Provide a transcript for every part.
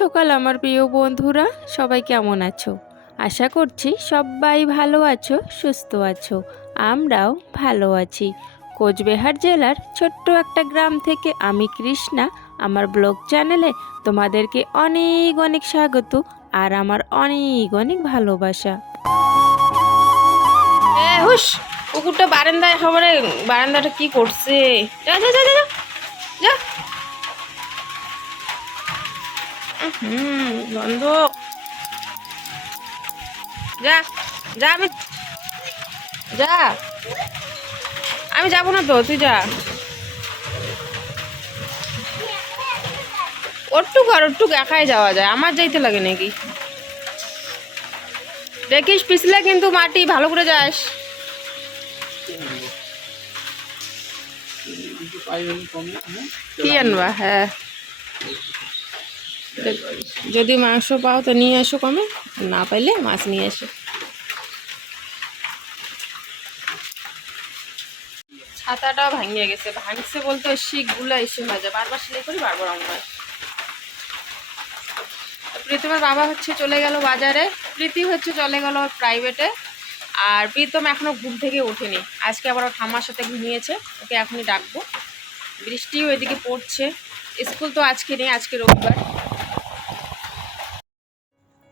সকাল আমার প্রিয় বন্ধুরা, সবাই কেমন আছো? আশা করছি সবাই ভালো আছো, সুস্থ আছো। আমরাও ভালো আছি। কোচবিহার জেলার ছোট্ট একটা গ্রাম থেকে আমি কৃষ্ণা আমার ব্লগ চ্যানেলে তোমাদেরকে অনেক অনেক স্বাগত আর আমার অনেক অনেক ভালোবাসা। হুশ, কুকুরটা বারান্দায় একেবারে বারান্দাটা কি করছে? যা যা যা যা যা। বন্ধ। যা যা, যা আমি যাবো না তো, তুই যা। ওটুক একাই যাওয়া যায়, আমার যাইতে লাগে নাকি? দেখিস পিছলে কিন্তু মাটি ভালো করে যাস। কি আনবা? হ্যাঁ, যদি মাংস পাও তো নিয়ে আসো কমে, না পাইলে মাছ নিয়ে এসো। ছাতাটাও ভাঙিয়ে গেছে, ভাঙছে বলতে ওই শিকগুলো এসে হয়ে যায়, বারবার সেলাই করি বারবার আমরা। প্রীতমের বাবা হচ্ছে চলে গেল বাজারে, প্রীতি হচ্ছে চলে গেল প্রাইভেটে, আর প্রীতম এখনো ঘুম থেকে ওঠেনি। আজকে আবার ওর ঠাম্মার সাথে ঘুমিয়েছে, ওকে এখনই ডাকবো। বৃষ্টিও এদিকে পড়ছে, স্কুল তো আজকে নেই, আজকে রবিবার।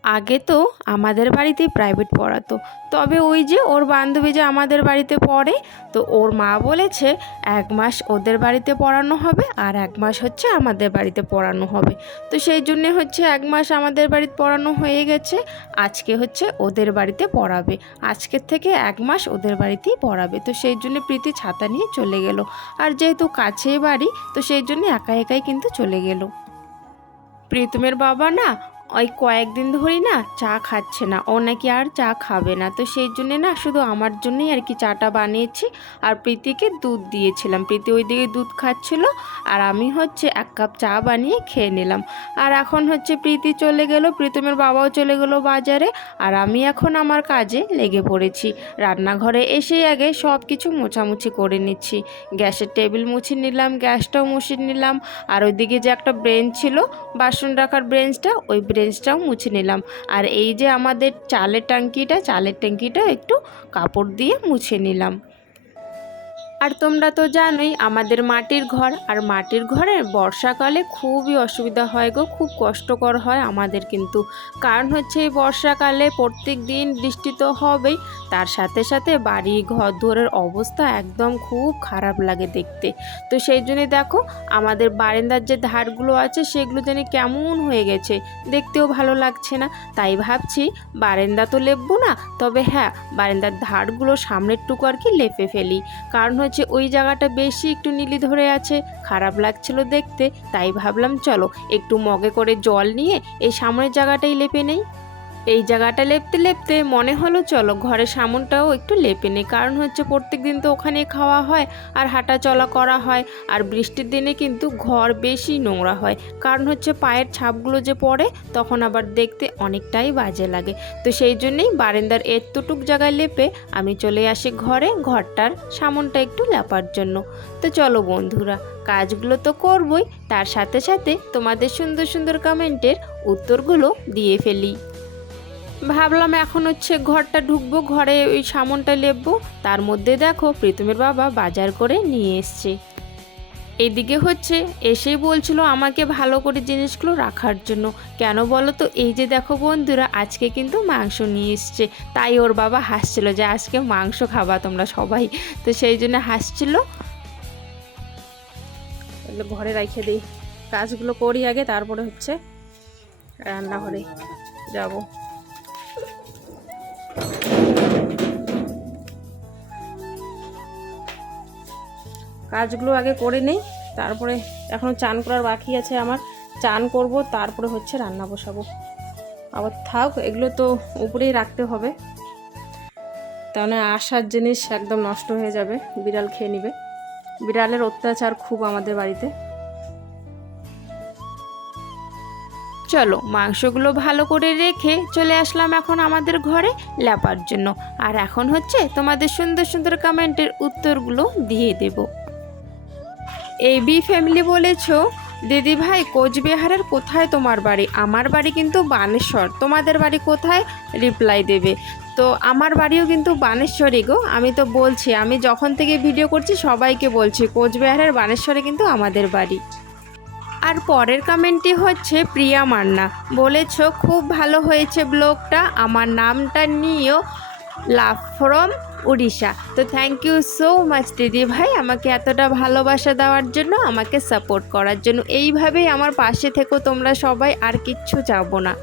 আগে তো আমাদের বাড়িতেই প্রাইভেট পড়াতো, তবে ওই যে ওর বান্ধবী যে আমাদের বাড়িতে পড়ে, তো ওর মা বলেছে 1 মাস ওদের বাড়িতে পড়ানো হবে আর 1 মাস হচ্ছে আমাদের বাড়িতে পড়ানো হবে। তো সেই জন্যে হচ্ছে 1 মাস আমাদের বাড়িতে পড়ানো হয়ে গেছে, আজকে হচ্ছে ওদের বাড়িতে পড়াবে। আজকের থেকে 1 মাস ওদের বাড়িতেই পড়াবে। তো সেই জন্য প্রীতি ছাতা নিয়ে চলে গেল, আর যেহেতু কাছেই বাড়ি তো সেই জন্য একা একাই কিন্তু চলে গেল। প্রীতমের বাবা না ওই কয়েকদিন ধরেই না চা খাচ্ছে না, ও নাকি আর চা খাবে না। তো সেই জন্যে না শুধু আমার জন্যই আর কি চাটা বানিয়েছি, আর প্রীতিকে দুধ দিয়েছিলাম। প্রীতি ওইদিকে দুধ খাচ্ছিল আর আমি হচ্ছে 1 কাপ চা বানিয়ে খেয়ে নিলাম। আর এখন হচ্ছে প্রীতি চলে গেল, প্রীতমের বাবাও চলে গেল বাজারে, আর আমি এখন আমার কাজে লেগে পড়েছি। রান্নাঘরে এসেই আগে সব কিছু মোছামুছি করে নিচ্ছি। গ্যাসের টেবিল মুছে নিলাম, গ্যাসটাও মুছে নিলাম, আর ওইদিকে যে একটা ব্রেঞ্চ ছিল বাসন রাখার ব্রেঞ্চটা, ওই ব্রেঞ্চটাও মুছে নিলাম। আর এই যে আমাদের চালের ট্যাঙ্কিটা একটু কাপড় দিয়ে মুছে নিলাম। আর তোমরা তো জানোই আমাদের মাটির ঘর, আর মাটির ঘরে বর্ষাকালে খুবই অসুবিধা হয় গো, খুব কষ্টকর হয় আমাদের কিন্তু। কারণ হচ্ছে এই বর্ষাকালে প্রত্যেক দিন বৃষ্টি তো হবেই, তার সাথে সাথে বাড়ি ঘর দুয়ারের অবস্থা একদম খুব খারাপ লাগে দেখতে। তো সেই জন্যে দেখো আমাদের বারান্দার যে ধারগুলো আছে সেগুলো যেন কেমন হয়ে গেছে, দেখতেও ভালো লাগছে না। তাই ভাবছি বারান্দা তো লেপবো না, তবে হ্যাঁ বারান্দার ধারগুলো সামনের টুকু আর কি লেপে ফেলি। কারণ হচ্ছে ওই জায়গাটা বেশি একটু নীলি ধরে আছে, খারাপ লাগছিল দেখতে। তাই ভাবলাম চলো একটু মগে করে জল নিয়ে এই সামনের জায়গাটাই লেপে নেই। এই জায়গাটা লেপতে লেপতে মনে হলো চলো ঘরের সামনটাও একটু লেপে নেই। কারণ হচ্ছে প্রত্যেক দিন তো ওখানে খাওয়া হয় আর হাঁটা চলা করা হয়, আর বৃষ্টির দিনে কিন্তু ঘর বেশি নোংরা হয়। কারণ হচ্ছে পায়ের ছাপগুলো যে পড়ে তখন আবার দেখতে অনেকটাই বাজে লাগে। তো সেই জন্যেই বারান্দার এতটুক জায়গায় লেপে আমি চলে আসি ঘরে, ঘরটার সামনটা একটু লেপার জন্য। তো চলো বন্ধুরা, কাজগুলো তো করবই, তার সাথে সাথে তোমাদের সুন্দর সুন্দর কমেন্টের উত্তরগুলো দিয়ে ফেলি। ভাবলাম এখন হচ্ছে ঘরটা ঢুকবো, ঘরে ওই সামনটা লেপবো। তার মধ্যে দেখো প্রীতমের বাবা বাজার করে নিয়ে এসছে। এদিকে হচ্ছে এসেই বলছিল আমাকে ভালো করে জিনিসগুলো রাখার জন্য। কেন বলো তো, এই যে দেখো বন্ধুরা আজকে কিন্তু মাংস নিয়ে এসছে। তাই ওর বাবা হাসছিল যে আজকে মাংস খাবা তোমরা সবাই, তো সেই জন্য হাসছিল। ঘরে রেখে দিই, কাজগুলো করি আগে, তারপরে হচ্ছে রান্নাঘরে যাব। কাজগুলো আগে করে নেই, তারপরে এখনও চান করার বাকি আছে আমার, চান করব তারপরে হচ্ছে রান্না বসাবো। আবার থাক, এগুলো তো উপরেই রাখতে হবে, তাহলে আসার জিনিস একদম নষ্ট হয়ে যাবে, বিড়াল খেয়ে নেবে। বিড়ালের অত্যাচার খুব আমাদের বাড়িতে। চলো মাংসগুলো ভালো করে রেখে চলে আসলাম এখন আমাদের ঘরে লেপার জন্য। আর এখন হচ্ছে তোমাদের সুন্দর সুন্দর কমেন্টের উত্তরগুলো দিয়ে দেব। এই বি ফ্যামিলি বলেছো দিদি ভাই, কোচবিহারের কোথায় তোমার বাড়ি? আমার বাড়ি কিন্তু বানেশ্বর। তোমাদের বাড়ি কোথায়? রিপ্লাই দেবে। তো আমার বাড়িও কিন্তু বানেশ্বরই গো। আমি তো বলছি, আমি যখন থেকে ভিডিও করছি সবাইকে বলছি কোচবিহারের বানেশ্বরে কিন্তু আমাদের বাড়ি। আর পরের কমেন্টটি হচ্ছে প্রিয়া মান্না, বলেছ খুব ভালো হয়েছে ব্লগটা, আমার নামটা নিয়েও, লাভ ফ্রম উড়িষ্যা। তো থ্যাংক ইউ সো মাচ দিদি ভাই, আমাকে এতটা ভালোবাসা দেওয়ার জন্য, আমাকে সাপোর্ট করার জন্য। এইভাবেই আমার পাশে থেকো তোমরা সবাই, আর কিচ্ছু চাবো না।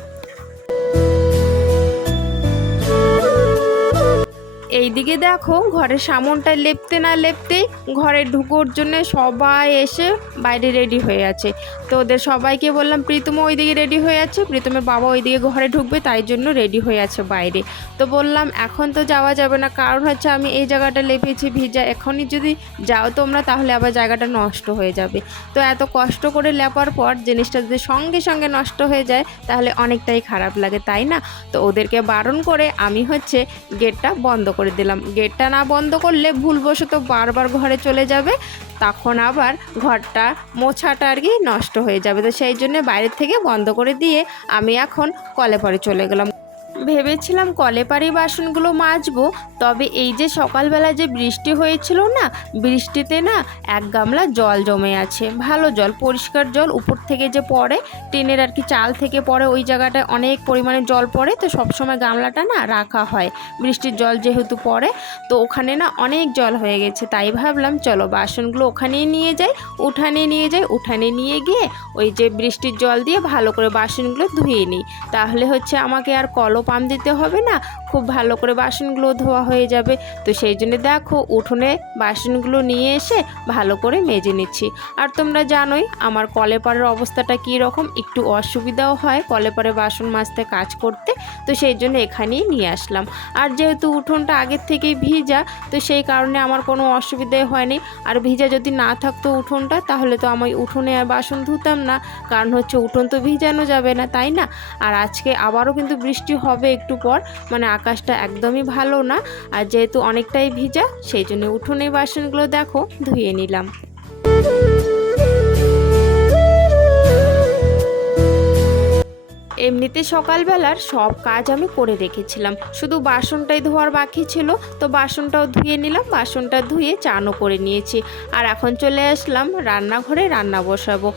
এইদিকে দেখো ঘরের সামনটা লেপতে না লেপতেই ঘরে ঢুকোর জন্য সবাই এসে বাইরে রেডি হয়ে আছে। তো ওদের সবাইকে বললাম প্রীতমও ওইদিকে রেডি হয়ে আছে, প্রীতমের বাবা ওইদিকে ঘরে ঢুকবে, তাই জন্য রেডি হয়ে আছে বাইরে। তো বললাম এখন তো যাওয়া যাবে না, কারণ হচ্ছে আমি এই জায়গাটা লেপেছি ভিজা, এখনই যদি যাও তোমরা তাহলে আবার জায়গাটা নষ্ট হয়ে যাবে। তো এত কষ্ট করে লেপার পর জিনিসটা যদি সঙ্গে সঙ্গে নষ্ট হয়ে যায় তাহলে অনেকটাই খারাপ লাগে, তাই না? তো ওদেরকে বারণ করে আমি হচ্ছে গেটটা বন্ধ করে দিলাম। গেটটা না বন্ধ করলে ভুলবশত বারবার ঘরে চলে যাবে, তখন আবার ঘরটা মোছাটা আর কি নষ্ট হয়ে যাবে। তো সেই জন্য বাইরের থেকে বন্ধ করে দিয়ে আমি এখন কলে পরে চলে গেলাম। ভেবেছিলাম কলে পাড়ি বাসনগুলো মাজবো, তবে এই যে সকালবেলা যে বৃষ্টি হয়েছিল না, বৃষ্টিতে না এক গামলা জল জমে আছে, ভালো জল, পরিষ্কার জল, উপর থেকে যে পড়ে টিনের আর কি চাল থেকে পড়ে, ওই জায়গাটায় অনেক পরিমাণে জল পড়ে। তো সবসময় গামলাটা না রাখা হয়, বৃষ্টির জল যেহেতু পড়ে, তো ওখানে না অনেক জল হয়ে গেছে। তাই ভাবলাম চলো বাসনগুলো ওখানেই নিয়ে যাই, উঠানে নিয়ে যাই, উঠানে নিয়ে গিয়ে ওই যে বৃষ্টির জল দিয়ে ভালো করে বাসনগুলো ধুয়ে নিই, তাহলে হচ্ছে আমাকে আর কলও পাম্প দিতে হবে না, খুব ভালো করে বাসনগুলো ধোয়া হয়ে যাবে। তো সেই জন্য দেখো উঠোনে বাসনগুলো নিয়ে এসে ভালো করে মেজে নিচ্ছি। আর তোমরা জানোই আমার কলে পাড়ের অবস্থাটা কী রকম, একটু অসুবিধাও হয় কলে পাড়ে বাসন মাজতে কাজ করতে, তো সেই জন্য এখানেই নিয়ে আসলাম। আর যেহেতু উঠোনটা আগের থেকেই ভিজা, তো সেই কারণে আমার কোনো অসুবিধাই হয়নি। আর ভিজা যদি না থাকতো উঠোনটা তাহলে তো আমি উঠোনে আর বাসন ধুতাম না, কারণ হচ্ছে উঠোন তো ভিজানো যাবে না, তাই না? আর আজকে আবারও কিন্তু বৃষ্টি হবে একটু পর, মানে আকাশটা একদমই ভালো না। আর যেহেতু অনেকটাই ভিজা সেই জন্য উঠোনে বাসনগুলো দেখো ধুয়ে নিলাম। এমনিতে সকালবেলার সব কাজ আমি করে রেখেছিলাম, শুধু বাসনটাই ধোয়ার বাকি ছিল। তো বাসনটাও ধুয়ে নিলাম, বাসনটা ধুয়ে চানও করে নিয়েছি। আর এখন চলে আসলাম রান্নাঘরে, রান্না বসাবো।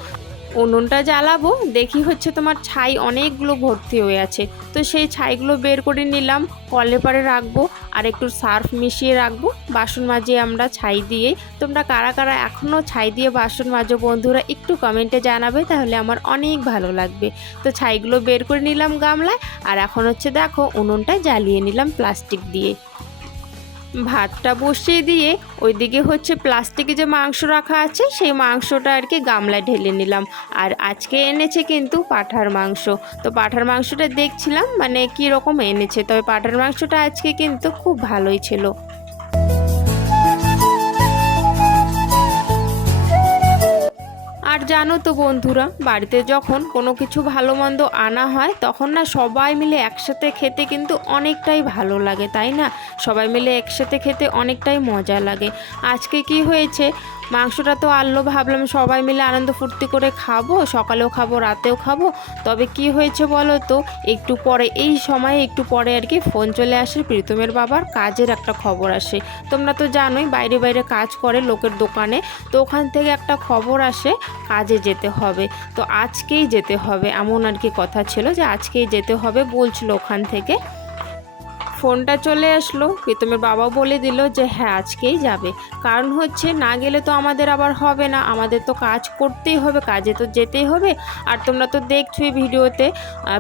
উনুনটা জ্বালাবো, দেখি হচ্ছে তোমার ছাই অনেকগুলো ভর্তি হয়ে আছে, তো সেই ছাইগুলো বের করে নিলাম, কলে পাড়ে রাখবো আর একটু সার্ফ মিশিয়ে রাখবো। বাসন মাজিয়ে আমরা ছাই দিয়ে, তোমরা কারা কারা এখনও ছাই দিয়ে বাসন মাজো বন্ধুরা একটু কমেন্টে জানাবে, তাহলে আমার অনেক ভালো লাগবে। তো ছাইগুলো বের করে নিলাম গামলায়, আর এখন হচ্ছে দেখো উনুনটা জ্বালিয়ে নিলাম প্লাস্টিক দিয়ে। ভাতটা বসিয়ে দিয়ে ওইদিকে হচ্ছে প্লাস্টিকে যে মাংস রাখা আছে সেই মাংসটা আর কি গামলায় ঢেলে নিলাম। আর আজকে এনেছে কিন্তু পাঁঠার মাংস। তো পাঁঠার মাংসটা দেখছিলাম মানে কী রকম এনেছে, তবে পাঁঠার মাংসটা আজকে কিন্তু খুব ভালোই ছিল। আর জানো তো বন্ধুরা, বাড়িতে যখন কোনো কিছু ভালো মন্দ আনা হয় তখন না সবাই মিলে একসাথে খেতে কিন্তু অনেকটাই ভালো লাগে, তাই না? সবাই মিলে একসাথে খেতে অনেকটাই মজা লাগে। আজকে কি হয়েছে, মাংসটা তো আনলো, ভাবলাম সবাই মিলে আনন্দ ফুর্তি করে খাবো, সকালেও খাবো রাতেও খাবো। তবে কি হয়েছে বলো তো, একটু পরে এই সময়ে একটু পরে আর কি ফোন চলে আসে প্রীতমের বাবার, কাজের একটা খবর আসে। তোমরা তো জানোই বাইরে বাইরে কাজ করে লোকের দোকানে, তো ওখান থেকে একটা খবর আসে কাজে যেতে হবে। তো আজকেই যেতে হবে এমন আর কি কথা ছিল, যে আজকেই যেতে হবে বলছিল ওখান থেকে। ফোনটা চলে আসলো, প্রীতমের বাবা বলে দিল যে হ্যাঁ আজকেই যাবে, কারণ হচ্ছে না গেলে তো আমাদের আবার হবে না, আমাদের তো কাজ করতেই হবে, কাজে তো যেতেই হবে। আর তোমরা তো দেখছোই ভিডিওতে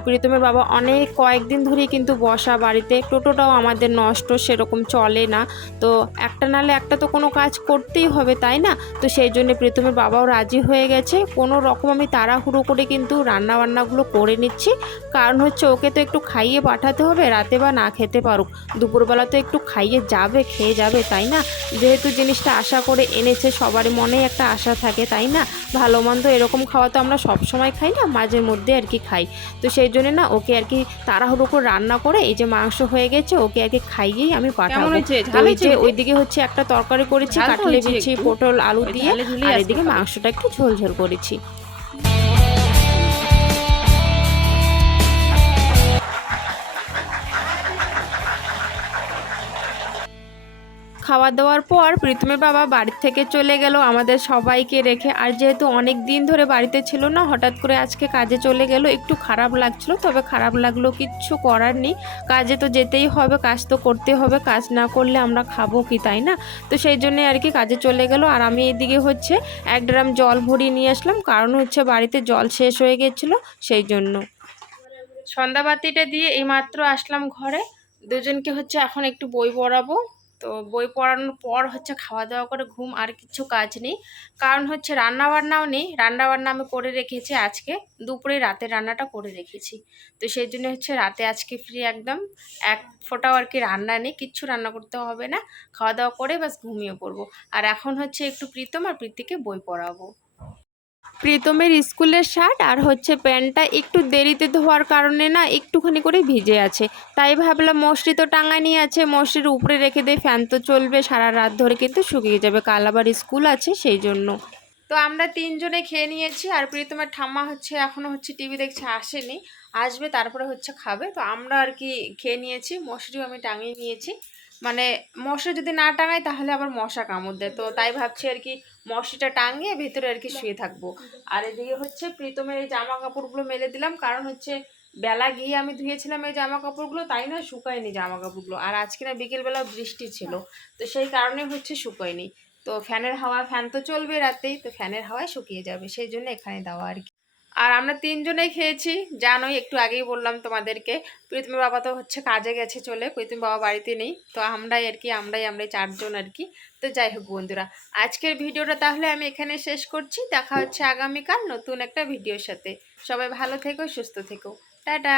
প্রীতমের বাবা অনেক কয়েকদিন ধরেই কিন্তু বসা বাড়িতে, টোটোটাও আমাদের নষ্ট, সেরকম চলে না। তো একটা নালে একটা তো কোনো কাজ করতেই হবে, তাই না? তো সেই জন্য প্রীতমের বাবাও রাজি হয়ে গেছে। কোনো রকম আমি তাড়াহুড়ো করে কিন্তু রান্নাবান্নাগুলো করে নিচ্ছি, কারণ হচ্ছে ওকে তো একটু খাইয়ে পাঠাতে হবে, রাতে বা না খেতে পারুক, দুপুরবেলা তো একটু খাইয়ে যাবে, খেয়ে যাবে, তাই না? যেহেতু জিনিসটা আশা করে এনেছে, সবারই মনে একটা আশা থাকে, তাই না? ভালো মন্দ এরকম খাওয়া তো আমরা সবসময় খাই না, মাঝে মধ্যে আর কি খাই। তো সেই জন্য না ওকে আর কি তাড়াহুড়ো করে রান্না করে, এই যে মাংস হয়ে গেছে ওকে আর কি খাইয়েই আমি পাঠাবো। ওইদিকে হচ্ছে একটা তরকারি করেছি, কাটলে বিছি, পটল আলু দিয়ে, আর এদিকে মাংসটা একটু ঝোল ঝোল করেছি। খাওয়া দাওয়ার পর প্রীতমের বাবা বাড়ি থেকে চলে গেল আমাদের সবাইকে রেখে। আর যেহেতু অনেক দিন ধরে বাড়িতে ছিল না, হঠাৎ করে আজকে কাজে চলে গেল, একটু খারাপ লাগছিল। তবে খারাপ লাগলো, কিচ্ছু করার নেই, কাজে তো যেতেই হবে, কাজ তো করতে হবে, কাজ না করলে আমরা খাবো কি, তাই না? তো সেই জন্যে আর কি কাজে চলে গেল। আর আমি এদিকে হচ্ছে 1 ড্রাম জল ভরিয়ে নিয়ে আসলাম, কারণ হচ্ছে বাড়িতে জল শেষ হয়ে গেছিলো, সেই জন্য। সন্ধ্যাবাতিটা দিয়ে এইমাত্র আসলাম ঘরে, দুজনকে হচ্ছে এখন একটু বই পড়াবো। তো বই পড়ানোর পর হচ্ছে খাওয়া দাওয়া করে ঘুম, আর কিছু কাজ নেই। কারণ হচ্ছে রান্নাবান্নাও নেই, রান্নাবান্না আমি করে রেখেছি আজকে, দুপুরে রাতে রান্নাটা করে রেখেছি। তো সেই জন্য হচ্ছে রাতে আজকে ফ্রি একদম, এক ফোঁটাও আর কি রান্না নেই, কিচ্ছু রান্না করতে হবে না, খাওয়া দাওয়া করে বাস ঘুমিয়ে পড়বো। আর এখন হচ্ছে একটু প্রীতম আর প্রীতিকে বই পড়াবো। প্রীতমের স্কুলের শার্ট আর হচ্ছে প্যান্টটা একটু দেরিতে ধোয়ার কারণে না একটুখানি করে ভিজে আছে, তাই ভাবলাম মশারি তো টাঙানি আছে, মশারির উপরে রেখে দিয়ে ফ্যান তো চলবে, সারা রাত ধরে কিন্তু শুকিয়ে যাবে, কাল আবার স্কুল আছে সেই জন্য। তো আমরা 3 জনে খেয়ে নিয়েছি, আর প্রীতমের ঠাম্মা হচ্ছে এখনও হচ্ছে টিভি দেখছে, আসেনি, আসবে তারপরে হচ্ছে খাবে। তো আমরা আর কি খেয়ে নিয়েছি, মশারিও আমি টাঙিয়ে নিয়েছি, মানে মশা যদি না টাঙাই তাহলে আবার মশা কামড় দেয়, তো তাই ভাবছি আর কি মশারিটা টাঙিয়ে ভেতরে আর কি শুয়ে থাকবো। আর এদিকে হচ্ছে প্রীতমের এই জামা কাপড়গুলো মেলে দিলাম, কারণ হচ্ছে বেলা গিয়ে আমি ধুয়েছিলাম এই জামা কাপড়গুলো, তাই না শুকায়নি জামা কাপড়গুলো। আর আজকে না বিকেলবেলা বৃষ্টি ছিল, তো সেই কারণে হচ্ছে শুকায়নি। তো ফ্যানের হাওয়া, ফ্যান তো চলবে রাতেই, তো ফ্যানের হাওয়ায় শুকিয়ে যাবে, সেই জন্য এখানে দেওয়া আর কি। আর আমরা 3 জনেই খেয়েছি, জানোই একটু আগেই বললাম তোমাদেরকে। প্রীতমের বাবা তো হচ্ছে কাজে গেছে চলে, প্রীতমের বাবা বাড়িতে নেই, তো আমরাই আর কি, আমরাই 4 জন আর কি। তো যাই হোক বন্ধুরা, আজকের ভিডিওটা তাহলে আমি এখানে শেষ করছি, দেখা হচ্ছে আগামীকাল নতুন একটা ভিডিওর সাথে। সবাই ভালো থেকো, সুস্থ থেকো, টাটা।